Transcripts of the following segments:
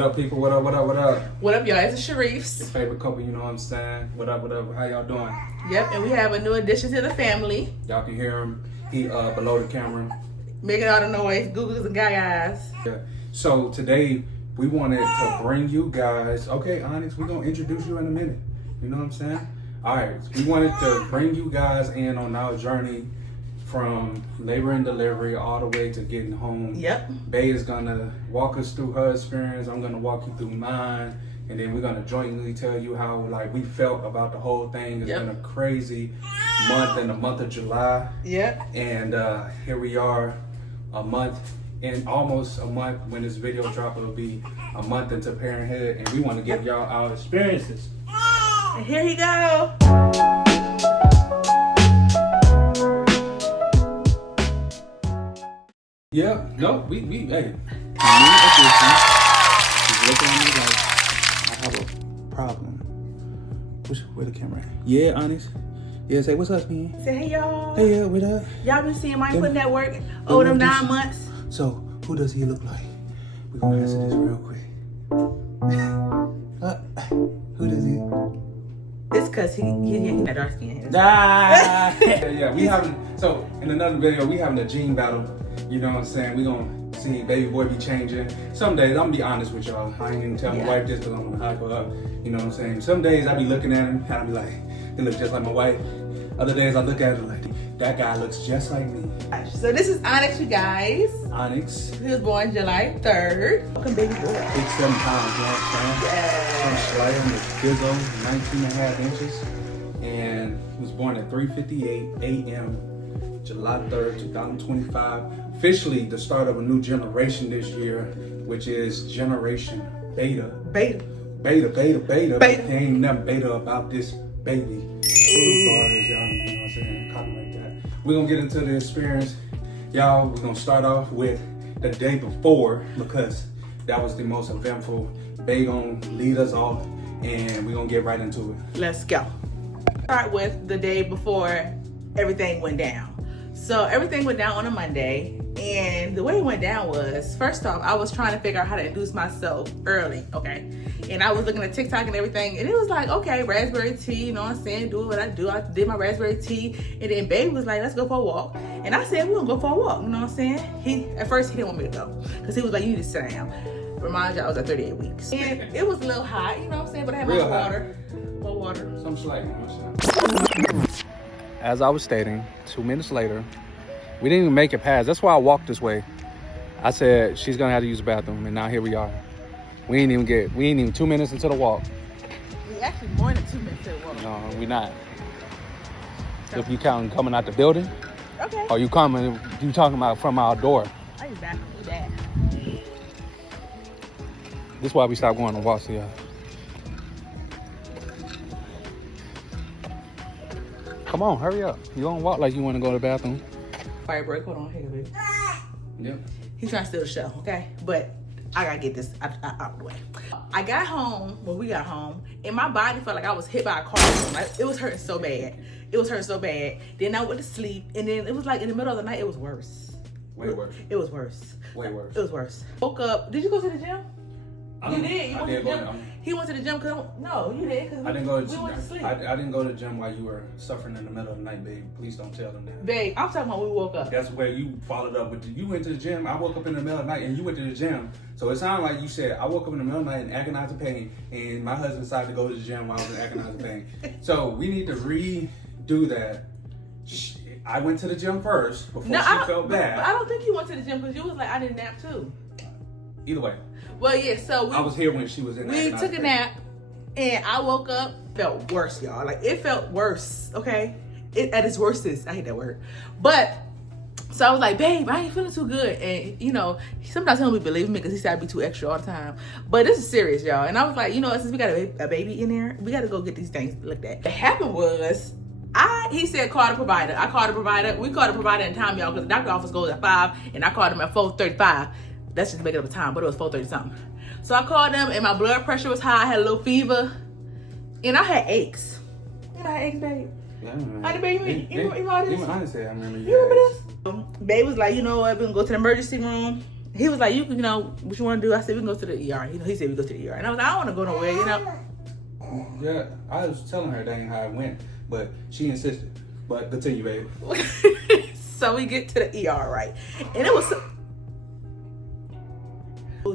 What up, people? What up, what up, what up? What up, y'all? It's the Sharifs. Your favorite couple, you know what I'm saying? What up, what up? How y'all doing? Yep, and we have a new addition to the family. Y'all can hear him. He below the camera. Making all the noise, Googles and Gagas. Yeah. So today we wanted to bring you guys. Okay, Onyx, we're gonna introduce you in a minute. You know what I'm saying? All right. We wanted to bring you guys in on our journey from labor and delivery all the way to getting home. Yep. Bay is gonna walk us through her experience. I'm gonna walk you through mine, and then we're gonna jointly tell you how we felt about the whole thing. It's been a crazy month in the month of July. Yep. And here we are, almost a month when this video drop. It'll be a month into parenthood, and we want to give y'all our experiences. And here he go. Yeah, no, we hey. He's looking at me like I have a problem. Where the camera at? Yeah, Honest. Yeah, say what's up, man? Say hey, y'all. Hey, yeah, what up? Y'all been seeing Mike putting that work over them 9 months. So, who does he look like? We're gonna answer this real quick. Who does he? It's cause he that dark skin. Yeah, we having, so in another video, we having a gene battle. You know what I'm saying? We gonna see baby boy be changing. Some days, I'm gonna be honest with y'all. I ain't even tell my wife this because I'm gonna hype her up. You know what I'm saying? Some days I be looking at him and I be like, he looks just like my wife. Other days I look at her like, that guy looks just like me. So this is Onyx, you guys. Onyx. He was born July 3rd. Welcome, baby boy. Big 7 pounds, you know what I'm saying? Yeah. Some Schleier with Gizzo, 19.5 inches. And he was born at 3:58 a.m. July 3rd, 2025. Officially the start of a new generation this year, which is Generation Beta. Beta. Beta. There ain't nothing beta about this baby. Y'all, you know what I'm saying? Copyright that. We're gonna get into the experience. Y'all, we're gonna start off with the day before because that was the most eventful. They gonna lead us off and we're gonna get right into it. Let's go. Start with the day before everything went down. So everything went down on a Monday, and the way it went down was, first off, I was trying to figure out how to induce myself early, okay? And I was looking at TikTok and everything, and it was like, okay, raspberry tea, you know what I'm saying? Do what I do. I did my raspberry tea, and then baby was like, let's go for a walk. And I said, we're gonna go for a walk, you know what I'm saying? At first, he didn't want me to go, because he was like, you need to sit down. Remind you, I was at 38 weeks. And it was a little hot, you know what I'm saying? But I had my water. My water. Some slight, you know what I'm saying? As I was stating, 2 minutes later, we didn't even make it past. That's why I walked this way. I said she's gonna have to use the bathroom, and now here we are. We ain't even 2 minutes into the walk. We actually more than 2 minutes into the walk. No, we not. If you counting coming out the building, okay. Or you talking about from our door? I ain't back with that. This is why we stopped going on walks here. Come on, hurry up. You don't walk like you want to go to the bathroom. Fire break, hold on here, baby. Yep. He's trying to steal the show, okay? But I gotta get this out of the way. I got home, we got home, and my body felt like I was hit by a car. Like, it was hurting so bad. Then I went to sleep, and then it was like in the middle of the night, it was worse. Way worse. It was worse. Way worse. It was worse. Woke up. Did you go to the gym? You did. You went to the gym. He went to the gym because you did. Cause I didn't go to we went to sleep. I didn't go to the gym while you were suffering in the middle of the night, babe. Please don't tell them that. Babe, I'm talking about when we woke up. That's where you followed up with. You went to the gym. I woke up in the middle of the night, and you went to the gym. So it sounded like you said I woke up in the middle of the night in agonizing pain, and my husband decided to go to the gym while I was in agonizing pain. So we need to redo that. I went to the gym first before she felt bad. But I don't think you went to the gym because you was like, I didn't nap too. Either way. Well, yeah, so I was here when she was in. We took a nap, and I woke up, felt worse, y'all. Like, it felt worse, okay? At its worstest. I hate that word. But, so I was like, babe, I ain't feeling too good. And, you know, sometimes he don't be believing me because he said I'd be too extra all the time. But this is serious, y'all. And I was like, you know, since we got a baby in there, we got to go get these things looked at. What happened was, he said call the provider. I called the provider. We called the provider in time, y'all, because the doctor office goes at 5, and I called him at 4:35. That's just making up a time, but it was 4:30 something. So I called them, and my blood pressure was high. I had a little fever, and I had aches. You know, I had aches, babe. Yeah, I remember. I baby, you know this? Even honestly, I remember You remember this? Babe was like, you know what? We're gonna go to the emergency room. he was like, you know, what you want to do? I said, we can go to the ER. You know, he said, we go to the ER. And I was like, I don't want to go nowhere, you know. Yeah, I was telling her that ain't how it went, but she insisted. But continue, baby. So we get to the ER, right? And it was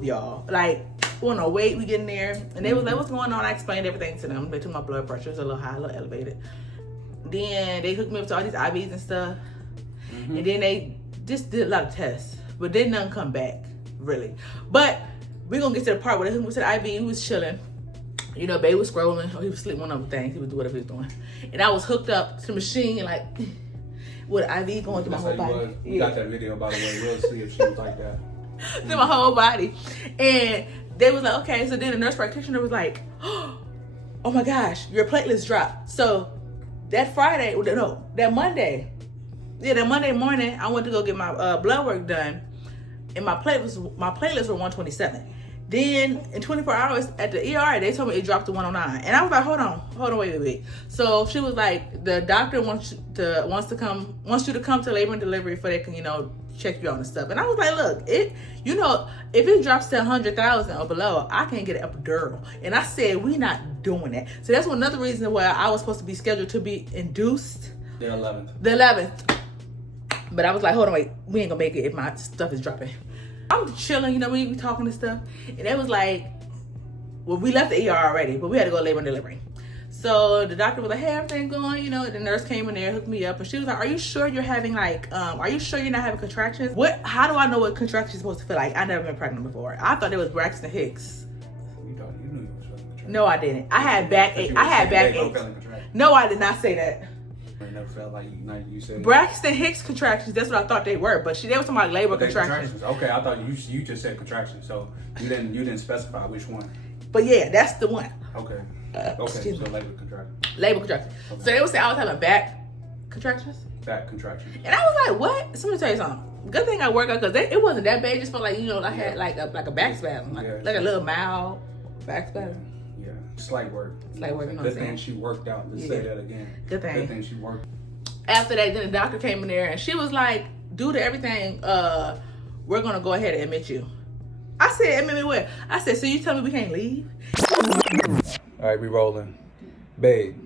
y'all. Like, we on our way, we get in there, and they was like, what's going on? I explained everything to them. They took my blood pressure. It was a little high, a little elevated. Then they hooked me up to all these IVs and stuff. And then they just did a lot of tests. But then none come back, really. But we're going to get to the part where they hooked me to the IV. He was chilling. You know, baby was scrolling. Or he was sleeping, one of the things. He was doing whatever he was doing. And I was hooked up to the machine, like, with an IV going through my whole body. We got that video, by the way. We'll see if she was like that. Through my whole body. And they was like, okay. So then the nurse practitioner was like, oh my gosh, your platelets dropped. So that Friday, that Monday, that Monday morning, I went to go get my blood work done, and my platelets were 127. Then in 24 hours at the ER, they told me it dropped to 109, and I was like, hold on, wait. So she was like, the doctor wants you to come to labor and delivery before they can, you know, check you out and stuff. And I was like, look, if it drops to 100,000 or below, I can't get an epidural. And I said, we not doing that. So that's another reason why I was supposed to be scheduled to be induced. The 11th. The 11th. But I was like, hold on, wait, we ain't gonna make it if my stuff is dropping. I'm chilling, you know, we be talking and stuff. And it was like, well, we left the ER already, but we had to go labor and delivery. So the doctor was like, hey, everything going, you know, the nurse came in there, hooked me up, and she was like, are you sure you're having like, are you sure you're not having contractions? How do I know what contractions are supposed to feel like? I never been pregnant before. I thought it was Braxton Hicks. You knew you was feeling contractions. No, I didn't. I had backache. No, I did not say that. I never felt like you said Braxton Hicks contractions, that's what I thought they were, but they were talking about labor contractions. Okay, I thought you just said contractions, so you didn't specify which one. But yeah, that's the one. Okay. Okay, so labor contractions. Labor contractions. Okay. So they would say I was having back contractions? Back contractions. And I was like, what? So let me tell you something. Good thing I worked out, because it wasn't that bad. It just felt like, you know, I had like a back spasm. Like a little mild back spasm. Yeah, slight work. Slight work, you know what I'm saying? Good thing she worked out. Let's say that again. Good thing she worked. After that, then the doctor came in there, and she was like, due to everything, we're going to go ahead and admit you. I said, admit me where? I said, so you tell me we can't leave? All right, we rolling. Babe,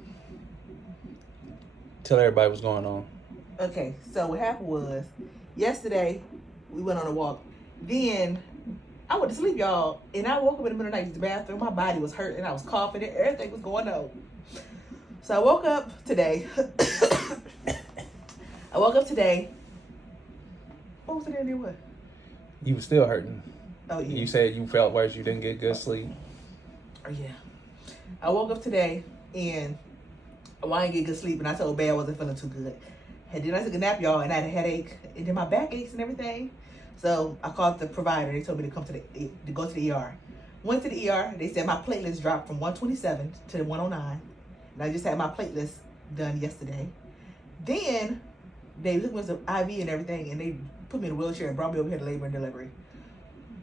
tell everybody what's going on. Okay, so what happened was, yesterday, we went on a walk. Then, I went to sleep, y'all, and I woke up in the middle of the night to the bathroom. My body was hurting, I was coughing, and everything was going on. So I woke up today. What was the day? What? You were still hurting. Oh, yeah. You said you felt worse. You didn't get good sleep. Oh, yeah. I woke up today, and I didn't get good sleep, and I told Bear I wasn't feeling too good. And then I took a nap, y'all, and I had a headache, and then my back aches and everything. So I called the provider. They told me to go to the ER. Went to the ER. They said my platelets dropped from 127 to 109. And I just had my platelets done yesterday. Then they hooked me with some IV and everything, and they put me in a wheelchair and brought me over here to labor and delivery.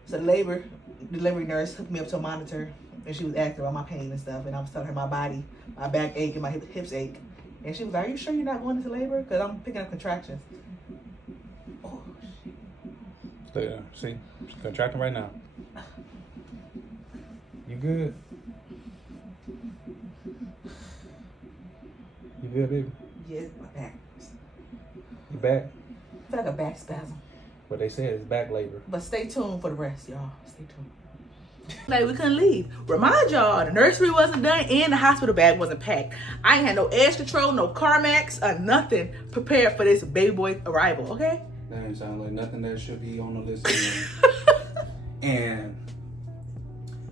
So the labor delivery nurse hooked me up to a monitor, and she was asking about my pain and stuff, and I was telling her my body, my back ache and my hips ache. And she was like, are you sure you're not going into labor? Because I'm picking up contractions. Oh, shit. Yeah, see, she's contracting right now. You good? You good, baby? Yeah, my back. You back? I feel like a back spasm. What they said is back labor. But stay tuned for the rest, y'all. Stay tuned. Like, we couldn't leave. Remind y'all, the nursery wasn't done and the hospital bag wasn't packed. I ain't had no edge control, no CarMax, or nothing prepared for this baby boy arrival, okay? That ain't sound like nothing that should be on the list. And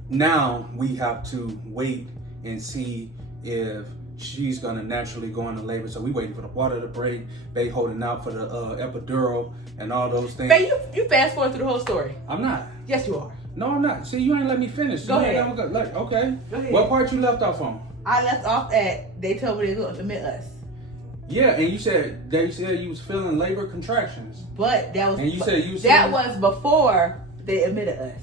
now we have to wait and see if she's gonna naturally go into labor. So we waiting for the water to break. They holding out for the epidural and all those things. Babe, you fast forward through the whole story. I'm not. Yes, you are. No, I'm not. See, you ain't let me finish. Go ahead. Okay. Go ahead. What part you left off on? I left off at they told me they was gonna admit us. Yeah, and you said you was feeling labor contractions. But that was and you said you that was before they admitted us.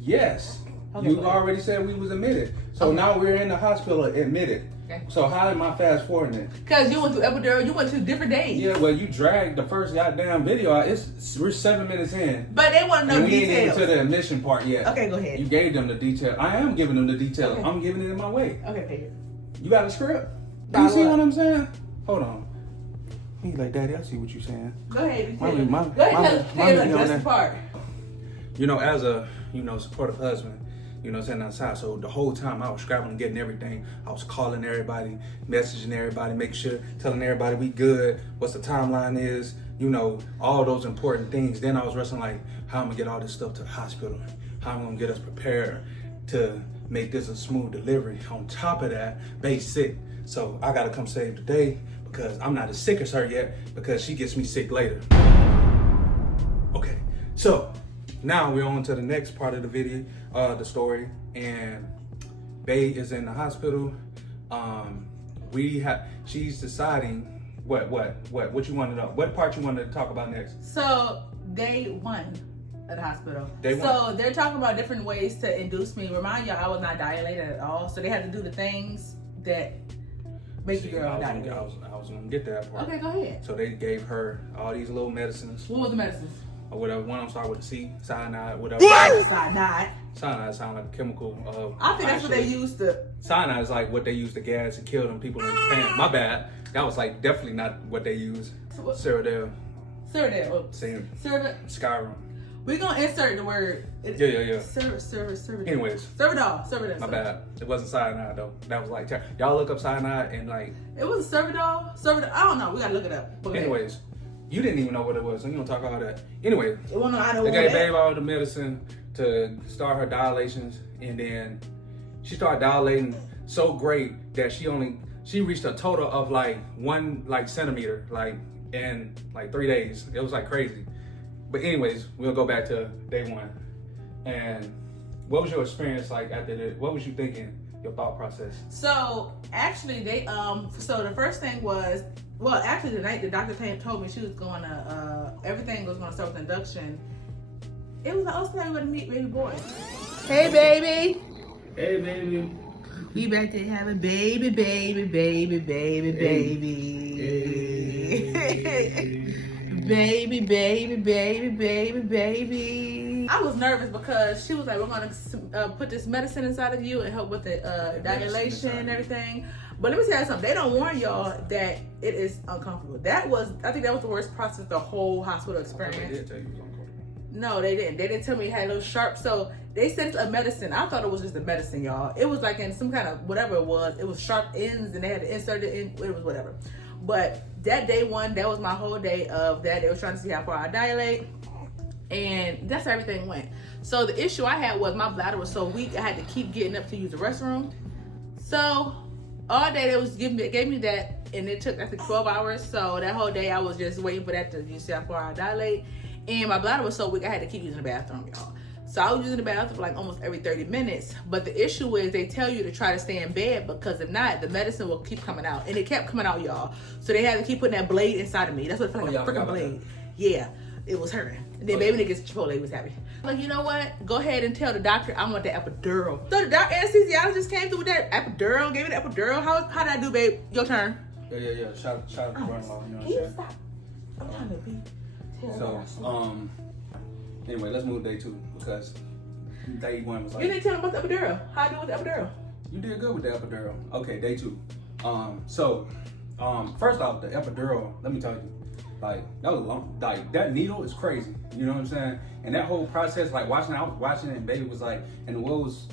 Yes. Okay, You already said we was admitted. So now we're in the hospital admitted. Okay. So how am I fast forwarding it? Because you went through epidural, you went to different days. Yeah, well, you dragged the first goddamn video out. We're 7 minutes in. But they want to know and we details. ain't even to the admission part yet. Okay, go ahead. You gave them the detail. I am giving them the details. Okay. I'm giving it in my way. Okay, David. You got a script? You see what I'm saying? Hold on. He's like, Daddy, I see what you're saying. Go ahead. Go ahead, tell us the part. You know, as a supportive husband, sitting outside. So the whole time I was scrabbling, getting everything. I was calling everybody, messaging everybody, making sure, telling everybody we good, what's the timeline is, all those important things. Then I was wrestling like, how I'm gonna get all this stuff to the hospital, how I'm gonna get us prepared to make this a smooth delivery. On top of that, Bae's sick. So I gotta come save the day because I'm not as sick as her yet because she gets me sick later. Okay, so now we're on to the next part of the video, the story, and Bae is in the hospital. She's deciding what you want to know. What part you wanted to talk about next? So day 1 at the hospital. Day 1. So they're talking about different ways to induce me. Remind y'all, I was not dilated at all. So they had to do the things that make you girl dilate. I was gonna get that part. Okay, go ahead. So they gave her all these little medicines. What was the medicines? Or whatever. One of them start with a C, cyanide, whatever. Cyanide. Cyanide sound like a chemical. I think that's what they used to. Cyanide is like what they used to gas and kill them people in Japan. My bad. That was like definitely not what they use. Cyrodiil. Skyrim. We're gonna insert the word. Yeah. Cyrodiil. Anyways. Cyrodiil. My bad. It wasn't cyanide though. That was like y'all look up cyanide and like. It was Cyrodiil. I don't know. We gotta look it up. Anyways. You didn't even know what it was, so you don't talk all that. Anyway, they gave Babe all the medicine to start her dilations, and then she started dilating so great that she reached a total of like 1 centimeter in 3 days. It was like crazy. But anyways, we'll go back to day 1. And what was your experience like after that? What was you thinking? Your thought process? So actually, so the first thing was. Well, actually, the night the doctor told me she was going to, everything was going to start with induction. It was like, oh, we're going to meet baby boy. Hey, baby. Hey, baby. We about to have a baby. Baby. Baby. I was nervous because she was like, we're going to put this medicine inside of you and help with the dilation and everything. But let me tell you something. They don't warn y'all that it is uncomfortable. I think that was the worst process of the whole hospital experience. They did tell you it was uncomfortable. No, they didn't. They didn't tell me it had a little sharp. So they said it's a medicine. I thought it was just a medicine, y'all. It was like in some kind of whatever it was. It was sharp ends and they had to insert it in. It was whatever. But that day 1, that was my whole day of that. They were trying to see how far I dilate. And that's how everything went. So the issue I had was my bladder was so weak. I had to keep getting up to use the restroom. So all day they gave me that, and it took I think 12 hours. So that whole day I was just waiting for that to see how far I dilate. And my bladder was so weak I had to keep using the bathroom, y'all. So I was using the bathroom for like almost every 30 minutes. But the issue is they tell you to try to stay in bed because if not, the medicine will keep coming out. And it kept coming out, y'all. So they had to keep putting that blade inside of me. That's what it felt like, a freaking blade. Yeah, it was hurting. And then baby niggas Chipotle was happy. Like, you know what? Go ahead and tell the doctor I want the epidural. So the anesthesiologist came through with that epidural, gave me the epidural. How did I do, babe? Your turn. Yeah. Shout out to brother-in-law. You know what I'm saying? Stop. I'm trying to be. So, anyway, let's move to day 2 because day 1 was like. You didn't tell him about the epidural. How I do with the epidural? You did good with the epidural. Okay, day 2. First off, the epidural. Let me tell you, like that was long. Like that needle is crazy. You know what I'm saying? And that whole process, like I was watching it, and baby was like, and what was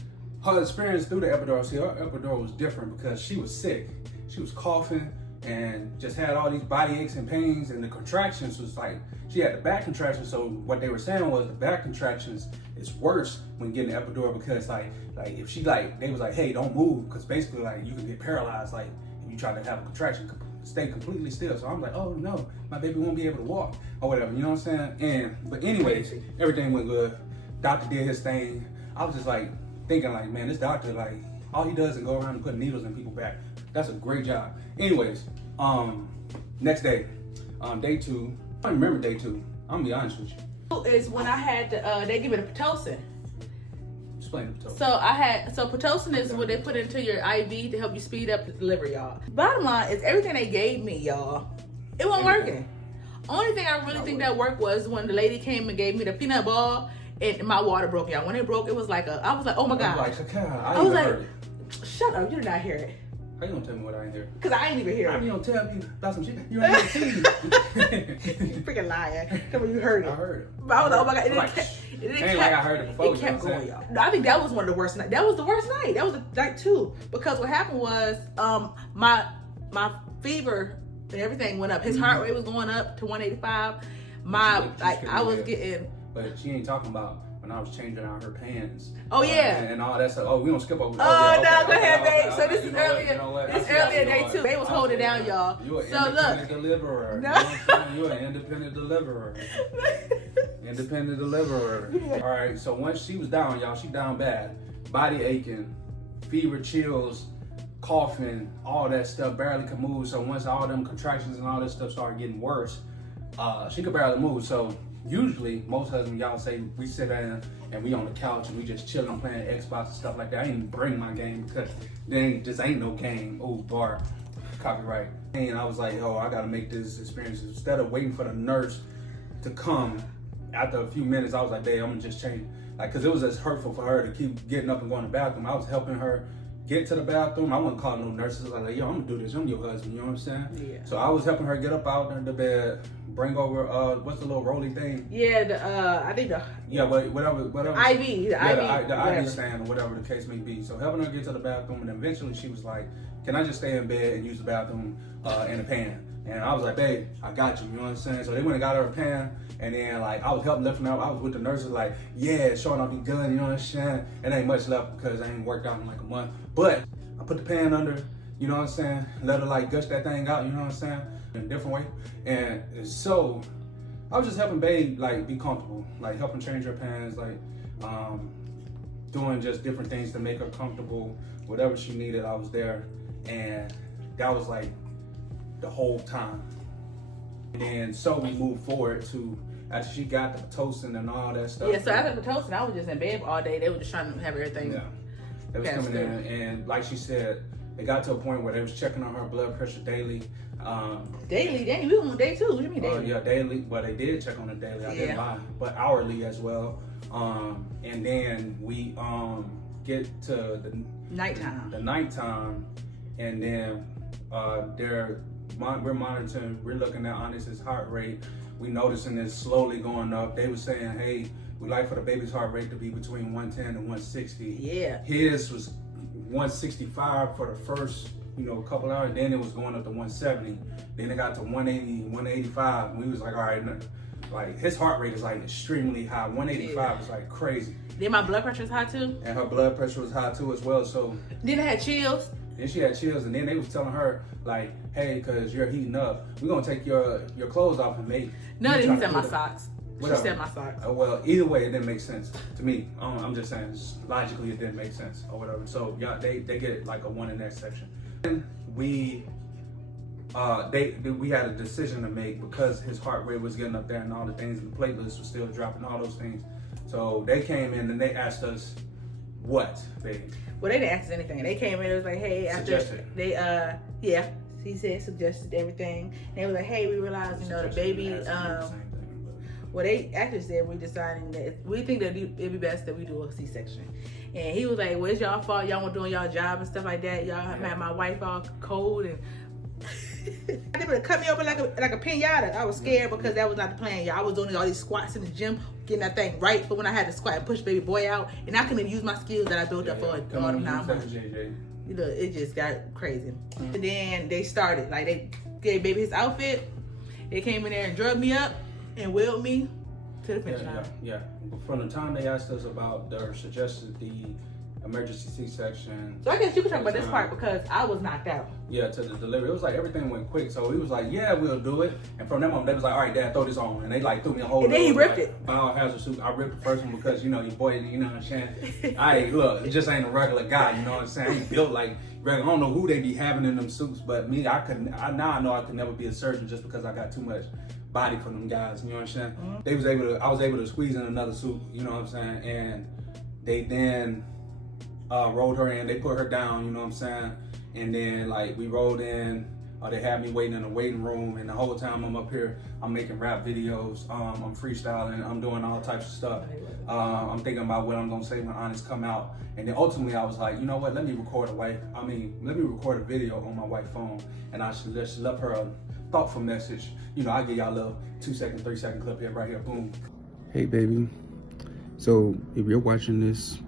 her experience through the epidural? See, her epidural was different because she was sick. She was coughing and just had all these body aches and pains, and the contractions was like, she had the back contractions. So what they were saying was the back contractions is worse when getting the epidural because like if she they was like, hey, don't move, because basically like you can get paralyzed like if you try to have a contraction, stay completely still. So I'm like, oh no, my baby won't be able to walk or whatever, you know what I'm saying? But anyways, everything went good. Doctor did his thing. I was just like thinking like, man, this doctor, like all he does is go around and put needles in people's back. That's a great job. Anyways, next day, day 2. I don't remember day 2. I'm gonna be honest with you. Is when I had they give me the Pitocin. Explain Pitocin. So Pitocin is what they put into your IV to help you speed up the delivery, y'all. Bottom line is everything they gave me, y'all, it wasn't working. Only thing I really think that worked was when the lady came and gave me the peanut ball and my water broke, y'all. When it broke, it was like I was like, oh my God. I was like, shut up, you did not hear it. How you gonna tell me what I ain't hear? Because I ain't even hear it. How you gonna tell me about some shit you ain't even seen? You freaking liar. Tell me you heard it. I heard it. But I was like, oh my God. It ain't like I heard it before. It kept going, y'all. No, I think that was one of the worst nights. That was the worst night. That was night 2. Because what happened was my fever and everything went up. His heart rate was going up to 185. I was getting. But she ain't talking about when I was changing out her pants. Oh yeah. And all that stuff. Oh, we don't skip over. Go ahead, babe. So this is earlier. This earlier day 2. They was holding down, y'all. You an independent deliverer. No. You an independent deliverer. Independent deliverer. All right. So once she was down, y'all, she down bad. Body aching, fever, chills, coughing, all that stuff. Barely could move. So once all them contractions and all that stuff started getting worse, she could barely move. So usually, most husbands, y'all say we sit down and we on the couch and we just chilling, playing Xbox and stuff like that. I ain't even bring my game because there just ain't no game. Oh, bar, copyright. And I was like, oh, I gotta make this experience. Instead of waiting for the nurse to come, after a few minutes, I was like, babe, I'm gonna just change. Like, cause it was just hurtful for her to keep getting up and going to the bathroom. I was helping her get to the bathroom. I wasn't calling no nurses. I was like, yo, I'm gonna do this. I'm your husband. You know what I'm saying? Yeah. So I was helping her get up out of the bed, bring over what's the little rolling thing? Yeah, I think whatever. IV, the IV stand or whatever the case may be. So helping her get to the bathroom, and eventually she was like, "Can I just stay in bed and use the bathroom in a pan?" And I was like, "Babe, I got you." You know what I'm saying? So they went and got her a pan, and then like I was helping lifting her up. I was with the nurses like, "Yeah, showing I'll be good." You know what I'm saying? It ain't much left because I ain't worked out in like a month, but I put the pan under. You know what I'm saying? Let her like gush that thing out. You know what I'm saying? In a different way. And so I was just helping babe like be comfortable, like helping change her pants, like doing just different things to make her comfortable. Whatever she needed, I was there. And that was like the whole time. And so we moved forward to after she got the Pitocin and all that stuff. Yeah, so after the Pitocin, I was just in bed all day. They were just trying to have everything. Yeah. It was coming in, and like she said, it got to a point where they was checking on her blood pressure daily. Daily? Dang, we on day 2. What do you mean daily? Yeah, daily. Well, they did check on it daily. I didn't lie, but hourly as well. And then we get to the nighttime. The nighttime, and then we're monitoring. We're looking at Onyx's heart rate. We noticing it's slowly going up. They were saying, hey, we like for the baby's heart rate to be between 110 and 160. Yeah. His was 165 for the first, couple hours. Then it was going up to 170. Then it got to 180, 185. And we was like, all right, like his heart rate is like extremely high. 185 is like crazy. Then my blood pressure was high too. And her blood pressure was high too as well. So then I had chills. Then she had chills, and then they was telling her like, hey, cause you're heating up, we're gonna take your clothes off and make. No, he said my socks. Whatever. She said my socks. Well, either way, it didn't make sense to me. I'm just saying, logically, it didn't make sense or whatever. So yeah, they get like a 1 in that section. And we had a decision to make because his heart rate was getting up there and all the things, and the platelets were still dropping, all those things. So they came in and they asked us, what, baby? Well, they didn't ask us anything. They came in and it was like, hey, after they he said suggested everything. And they was like, hey, we realized, the baby. Well, they actually said we deciding that we think that it'd be best that we do a C-section. And he was like, well, it's y'all fault. Y'all weren't doing y'all job and stuff like that. Y'all had my wife all cold and they would have cut me open like a pinata. I was scared because that was not the plan, y'all. I was doing all these squats in the gym, getting that thing right for when I had to squat and push baby boy out, and I couldn't use my skills that I built up for all them 9 months. It just got crazy. And then they started, like they gave baby his outfit. They came in there and drugged me up and wheeled me to the finish line. Yeah. From the time they asked us about or suggested the emergency C-section. So I guess you could talk about this part because I was knocked out. Yeah, to the delivery. It was like everything went quick. So he was like, yeah, we'll do it. And from that moment, they was like, all right, Dad, throw this on. And they like threw me a whole and then he ripped it. Biohazard suit. I ripped the first one because, your boy, you know what I'm saying? Look, it just ain't a regular guy, you know what I'm saying? He built like regular. I don't know who they be having in them suits, but me, I know I could never be a surgeon just because I got too much body from them guys, you know what I'm saying? Mm-hmm. I was able to squeeze in another suit, you know what I'm saying? And they then rolled her in. They put her down, you know what I'm saying? And then like we rolled in. They had me waiting in the waiting room, and the whole time I'm up here, I'm making rap videos. I'm freestyling. I'm doing all types of stuff. I'm thinking about what I'm gonna say when Honest come out. And then ultimately I was like, you know what? Let me record a video on my wife's phone, and I should just left her a thoughtful message. You know, I give y'all a little 2-second, 3-second clip here, right here, boom. Hey, baby. So if you're watching this,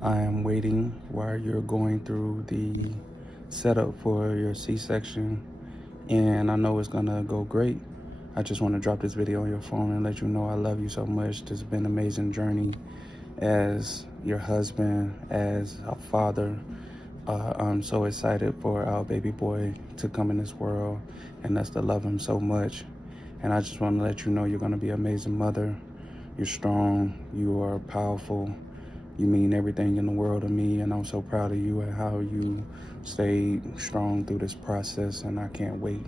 I am waiting while you're going through the setup for your C-section, and I know it's gonna go great. I just want to drop this video on your phone and let you know I love you so much. This has been an amazing journey as your husband, as a father. I'm so excited for our baby boy to come in this world and us to love him so much. And I just want to let you know you're going to be an amazing mother. You're strong, you are powerful, you mean everything in the world to me, and I'm so proud of you and how you stayed strong through this process, and I can't wait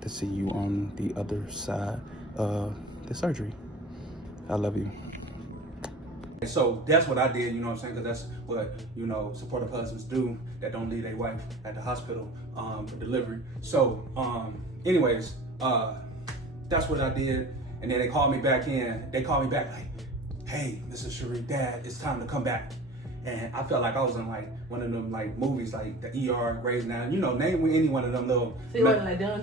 to see you on the other side of the surgery. I love you. So that's what I did, you know what I'm saying? Because that's what, you know, supportive husbands do that don't leave their wife at the hospital for delivery. So anyways, that's what I did. And then they called me back in. They called me back like, hey, Mr. Sharif, Dad, it's time to come back. And I felt like I was in like one of them like movies like the ER, Grey's Anatomy, you know, name any one of them little medical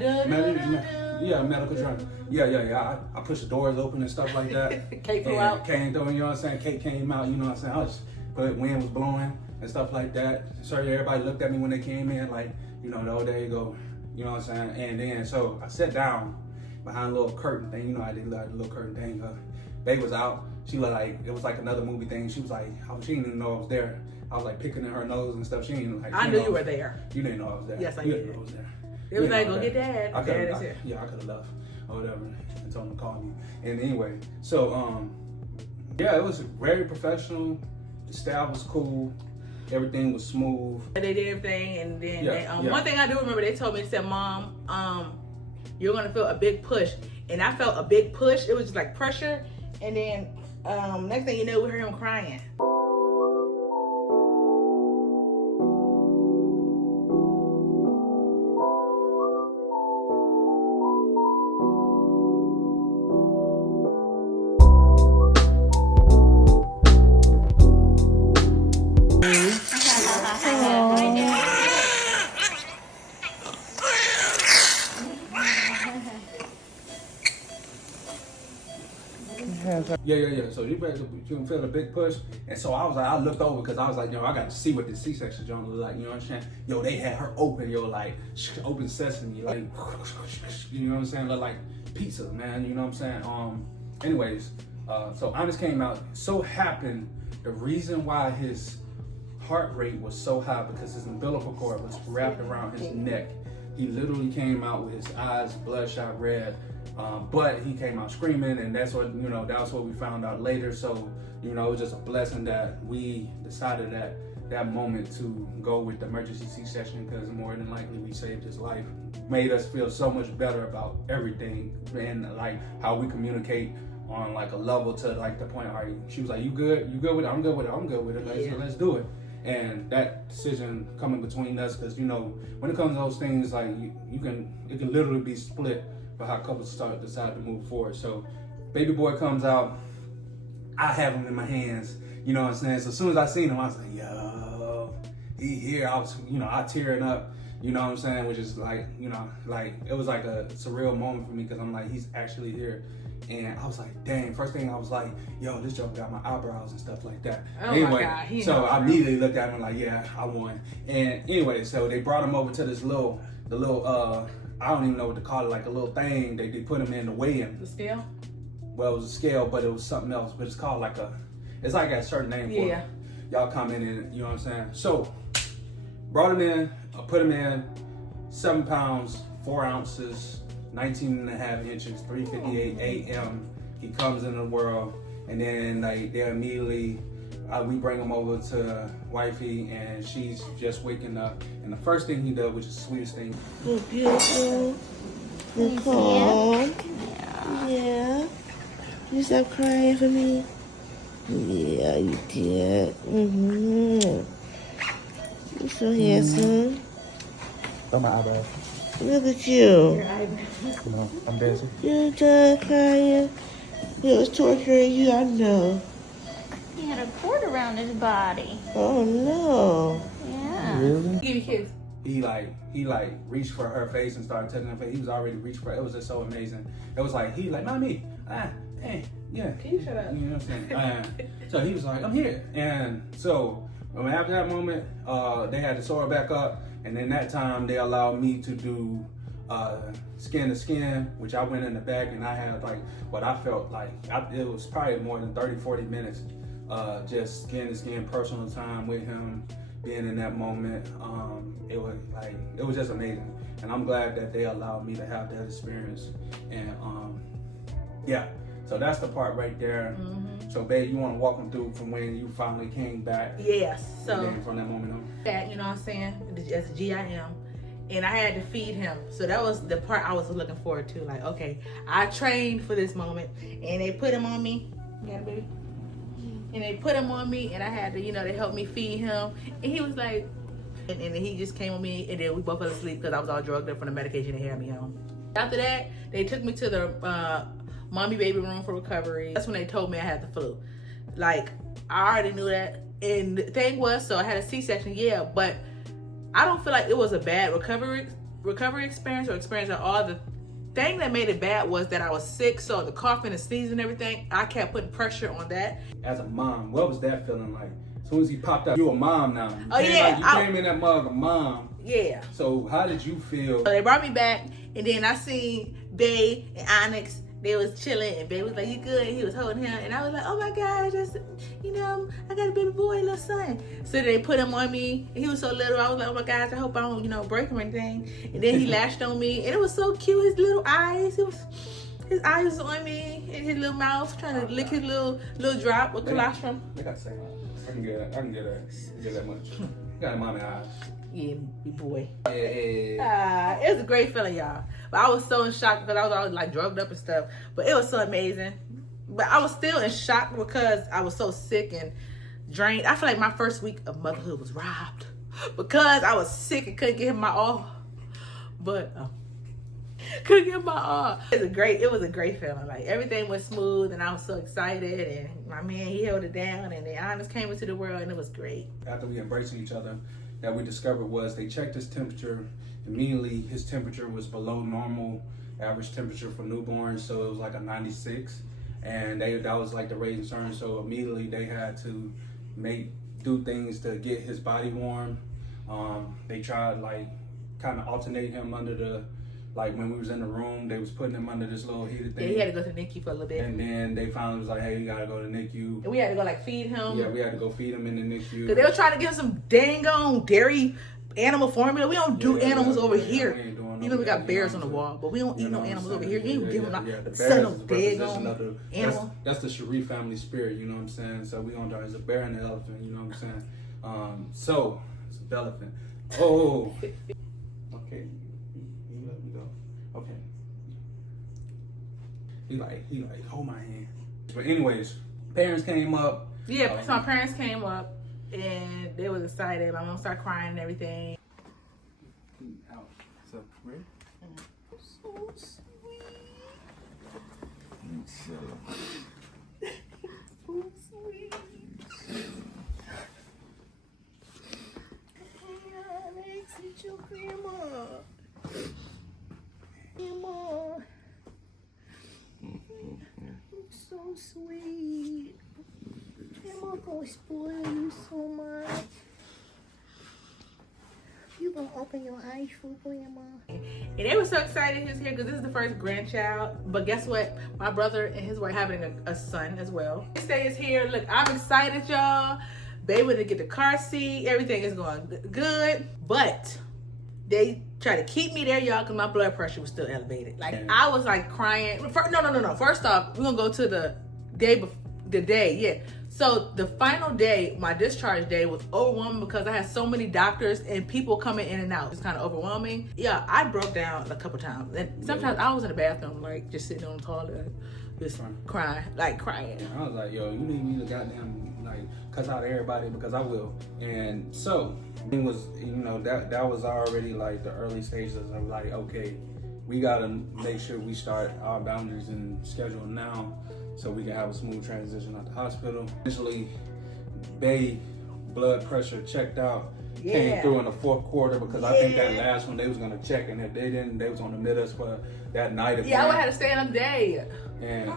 drama. Yeah. I pushed the doors open and stuff like that. Kate flew out. Came through, you know what I'm saying? Kate came out, you know what I'm saying? I was, but wind was blowing and stuff like that. So everybody looked at me when they came in like, you know, oh, there you go. You know what I'm saying? And then so I sat down behind a little curtain thing. You know, I did like a little curtain thing. Babe was out. She looked like, it was like another movie thing. She was like, she didn't even know I was there. I was like picking in her nose and stuff. She didn't like. I knew you were there. You didn't know I was there. Yes, I did. You didn't know I was there. It was like, go get Dad. Dad is here. Yeah, I could have left or whatever and told him to call me. And anyway, so yeah, it was very professional. The staff was cool. Everything was smooth. They did everything, and then one thing I do remember, they told me, they said, Mom, you're gonna feel a big push, and I felt a big push. It was just like pressure, and then next thing you know, we heard him crying. Yeah. So you can feel the big push. And so I was like, I looked over because I was like, I got to see what this C-section joint looked like, you know what I'm saying? Yo, they had her open, like open sesame, like, you know what I'm saying? Look like pizza, man, you know what I'm saying? Anyways, so Honest came out. So happened, the reason why his heart rate was so high because his umbilical cord was wrapped around his neck. He literally came out with his eyes bloodshot red. But he came out screaming, and that's what, that's what we found out later. So, it was just a blessing that we decided that moment to go with the emergency C-section, because more than likely we saved his life. Made us feel so much better about everything, and like how we communicate on like a level to like the point, all right, she was like, you good with it? I'm good with it. Let's do it. And that decision coming between us, because when it comes to those things, like it can literally be split for how couples decide to move forward. So baby boy comes out, I have him in my hands, you know what I'm saying? So as soon as I seen him, I was like, yo, he here. I was, I tearing up, you know what I'm saying? Which is like, like it was like a surreal moment for me, because I'm like, he's actually here. And I was like, dang, first thing I was like, yo, this joke got my eyebrows and stuff like that. Oh anyway, my God, so I immediately looked at him like, yeah, I won. And anyway, so they brought him over to this little I don't even know what to call it, like a little thing. They put him in the weigh-in. The scale? Well, it was a scale, but it was something else. But it's called like it's like a certain name for it. Y'all come in and, you know what I'm saying? So, brought him in, put him in, 7 pounds, 4 ounces, 19 and a half inches, 3:58 a.m. He comes in the world, and then they immediately, we bring him over to wifey, and she's just waking up. And the first thing he does, which is the sweetest thing. You're beautiful. You're calm. Yeah. You stop crying for me. Yeah, you did. Mm-hmm. You're so handsome. Oh, my eyebrows. Look at you. No, I'm dancing. You're done crying. He was torturing you, I know. He had a cord around his body. Oh, no. Yeah. Really? Give me a kiss. He reached for her face and started touching her face. He was already reached for her. It was just so amazing. It was like, he like, mommy, hey, yeah. Can you shut up? You know what I'm saying? So he was like, I'm here. And so after that moment, they had to sew her back up. And then that time they allowed me to do skin to skin, which I went in the back and I had like what I felt like, it was probably more than 30, 40 minutes just skin to skin personal time with him. Being in that moment, it was just amazing, and I'm glad that they allowed me to have that experience. And yeah, so that's the part right there. Mm-hmm. So, babe, you want to walk them through from when you finally came back? Yes. So and then from that moment on. That, you know what I'm saying, as a GIM, and I had to feed him. So that was the part I was looking forward to. Like, okay, I trained for this moment, and they put him on me. Yeah, baby. And they put him on me, and I had to, they helped me feed him. And he was like, and then he just came with me, and then we both fell asleep because I was all drugged up from the medication they had me on. After that, they took me to the mommy baby room for recovery. That's when they told me I had the flu. Like, I already knew that. And the thing was, so I had a C-section, yeah, but I don't feel like it was a bad recovery experience or experience at all. The thing that made it bad was that I was sick, so the coughing and sneezing and everything, I kept putting pressure on that. As a mom, what was that feeling like? As soon as he popped up, you a mom now. You came in that mug a mom. Yeah. So how did you feel? So they brought me back, and then I seen Bae and Onyx. They was chilling, and Bae was like, "You good?" And he was holding him, and I was like, "Oh my God, I got a baby boy, little son." So they put him on me, and he was so little. I was like, "Oh my gosh, I hope I don't, break him or anything." And then he lashed on me, and it was so cute. His little eyes, his eyes was on me, and his little mouth trying to lick his little drop with colostrum. They got the same eyes. I can get that much. You got a mommy eyes. Yeah, big boy. Yeah. It was a great feeling, y'all. But I was so in shock because I was always like drugged up and stuff. But it was so amazing. But I was still in shock because I was so sick and drained. I feel like my first week of motherhood was robbed because I was sick and couldn't get him my all. But couldn't get my all. It was a great feeling. Like, everything was smooth, and I was so excited. And my man, he held it down, and the honors came into the world, and it was great. After we embraced each other, that we discovered was they checked his temperature. Immediately, his temperature was below normal average temperature for newborns, so it was like a 96, and that was like the raising concern. So immediately they had to do things to get his body warm. They tried kind of alternate him under the, when we was in the room, they was putting him under this little heated thing. Yeah, he had to go to the NICU for a little bit. And then they finally was like, "Hey, you gotta go to NICU." And we had to go feed him. Yeah, we had to go feed him in the NICU. Because they were trying to give him some dang on dairy animal formula. We don't do animals over here. We got bears on the wall, but we don't eat no animals over here. You ain't give them no dang on animal. That's the Sharif family spirit, you know what I'm saying? So we gonna there's a bear and an elephant, you know what I'm saying? So it's an elephant. Oh, okay. You let me go. Okay. He hold my hand. But anyways, parents came up. Yeah, so my parents came up and they was excited. My mom started crying and everything. Out. So ready? So sweet. So sweet. Alex, it's your grandma. Grandma. So sweet. Grandma gonna spoil you so much. You gonna open your eyes for Grandma. And they were so excited he was here because this is the first grandchild. But guess what? My brother and his wife having a son as well. This day is here. Look, I'm excited, y'all. Baby to get the car seat. Everything is going good. But they try to keep me there, y'all, because my blood pressure was still elevated. I was crying. No. First off, we're gonna go to the day, yeah. So the final day, my discharge day, was overwhelming because I had so many doctors and people coming in and out. It's kind of overwhelming. Yeah, I broke down a couple times. And sometimes I was in the bathroom, just sitting on the toilet, just crying. And I was like, yo, you need me to goddamn like cuss out everybody because I will. And so it was, that was already like the early stages of like, okay, we gotta make sure we start our boundaries and schedule now so we can have a smooth transition at the hospital. Initially, Bay blood pressure checked out. Came through in the fourth quarter because I think that last one they was gonna check, and if they didn't, they was gonna admit us for that night again. Yeah, I would have to stay another day. And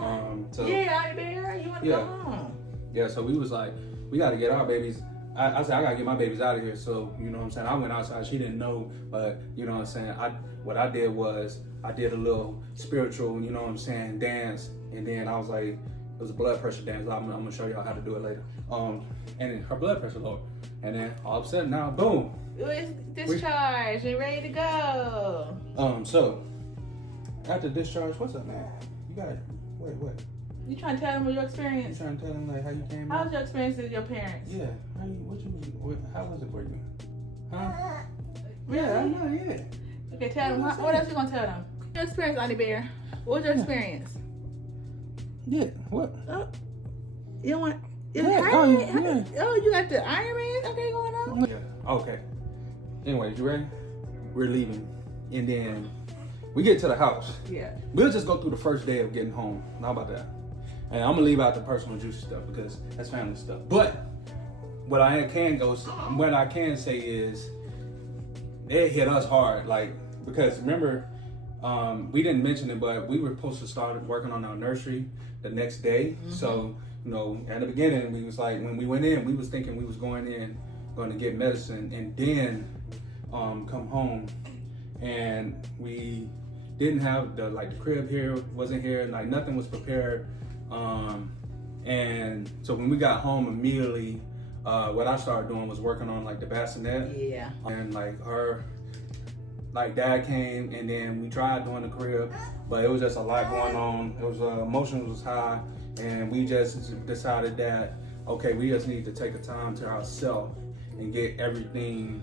so out there, you want to go home? Yeah, so we was like, we gotta get our babies. I said I gotta get my babies out of here. So you know what I'm saying. I went outside. She didn't know, but you know what I'm saying. What I did was I did a little spiritual, you know what I'm saying, dance, and then I was like, it was a blood pressure dance. I'm gonna show y'all how to do it later. And then her blood pressure lowered. And then all of a sudden now, boom. It's discharged and ready to go. So after discharge, what's up, man? You got what? You trying to tell them your experience? You trying to tell them like how you came How out? was your experience with your parents? Yeah. How was it for you? Huh? Really? Yeah, I know, yeah. Okay, tell them. What else you gonna tell them? Your experience, Auntie Bear. What was your experience? Yeah, what? You don't want. Yeah, yeah. Oh, you got the Iron Man? Okay, going on. Yeah. Okay. Anyways, you ready? We're leaving, and then we get to the house. Yeah. We'll just go through the first day of getting home. How about that? And I'm gonna leave out the personal juicy stuff because that's family stuff. But what I can say is it hit us hard, like because remember, we didn't mention it, but we were supposed to start working on our nursery the next day. Mm-hmm. So at the beginning, we was like, when we went in, we was thinking we was going to get medicine and then come home, and we didn't have the crib here wasn't here, like nothing was prepared, and so when we got home immediately, what I started doing was working on the bassinet. Yeah. And dad came, and then we tried doing the crib, but it was just a lot going on. It was emotions was high, and we just decided that okay, we just need to take a time to ourselves and get everything,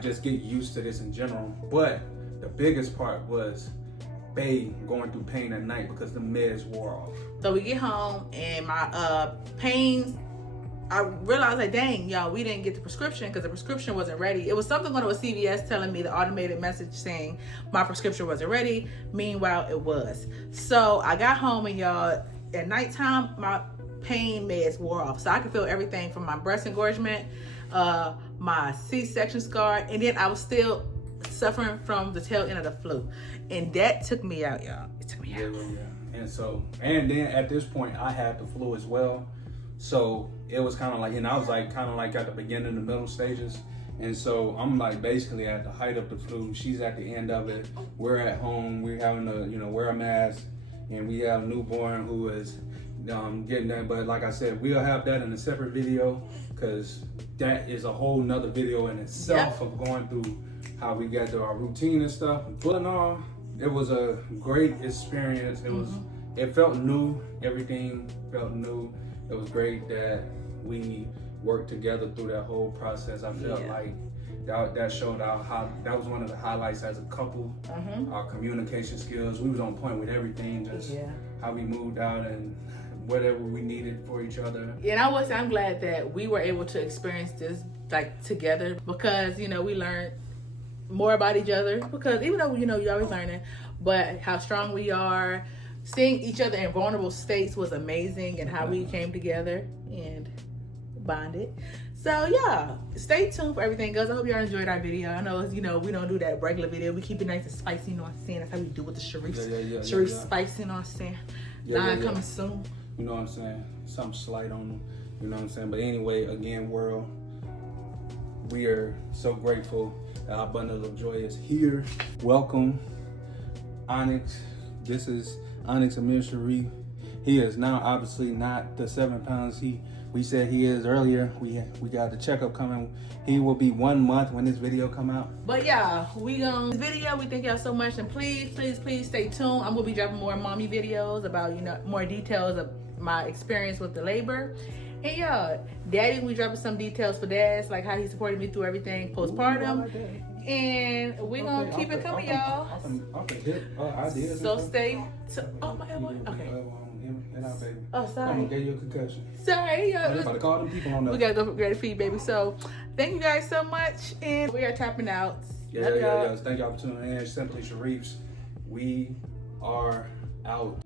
just get used to this in general. But the biggest part was Bae going through pain at night because the meds wore off. So we get home and my pains, I realized dang, y'all, we didn't get the prescription because the prescription wasn't ready. It was something going to with CVS telling me the automated message saying my prescription wasn't ready. Meanwhile, it was. So I got home and y'all, at nighttime, my pain meds wore off. So I could feel everything from my breast engorgement, my C-section scar, and then I was still suffering from the tail end of the flu. And that took me out, y'all. It took me out. Yeah. And then at this point, I had the flu as well. So it was kind of I was at the beginning, the middle stages. And so I'm basically at the height of the flu. She's at the end of it. We're at home. We're having to, wear a mask. And we have a newborn who is getting that. But like I said, we'll have that in a separate video because that is a whole nother video in itself of going through how we got to our routine and stuff. But in all, it was a great experience. It felt new. Everything felt new. It was great that we worked together through that whole process. I felt like that showed out how that was one of the highlights as a couple. Our communication skills. We was on point with everything. Just how we moved out and whatever we needed for each other. And I'm glad that we were able to experience this together because we learned more about each other. Because even though you're always learning, but how strong we are. Seeing each other in vulnerable states was amazing, and how we came together and bonded. So yeah, stay tuned for everything else. I hope y'all enjoyed our video. I know we don't do that regular video. We keep it nice and spicy, what I'm saying? That's how we do with the Sharif. Sharif spicy, what I'm saying? Coming soon. You know what I'm saying? Something slight on them. You know what I'm saying? But anyway, again, world, we are so grateful that our bundle of joy is here. Welcome, Onyx. This is Onyx Amir Sharif. He is now obviously not the 7 pounds we said he is earlier. We got the checkup coming. He will be 1 month when this video come out. But yeah, we this video. We thank y'all so much, and please stay tuned. I'm gonna be dropping more mommy videos about more details of my experience with the labor. And y'all, Daddy, we dropping some details for dads, like how he supported me through everything postpartum. And we're gonna keep it coming, y'all. Off the hip, ideas. So stay. Oh my God. Okay. Head out, baby. Oh, I'm gonna sorry. give you a concussion. Sorry, I'm yo. about to call them people on We that. gotta go for greater feed, baby. So, thank you guys so much, and we are tapping out. Yeah, Love y'all. yeah. Thank y'all for tuning in. Simply Sharif's. We are out.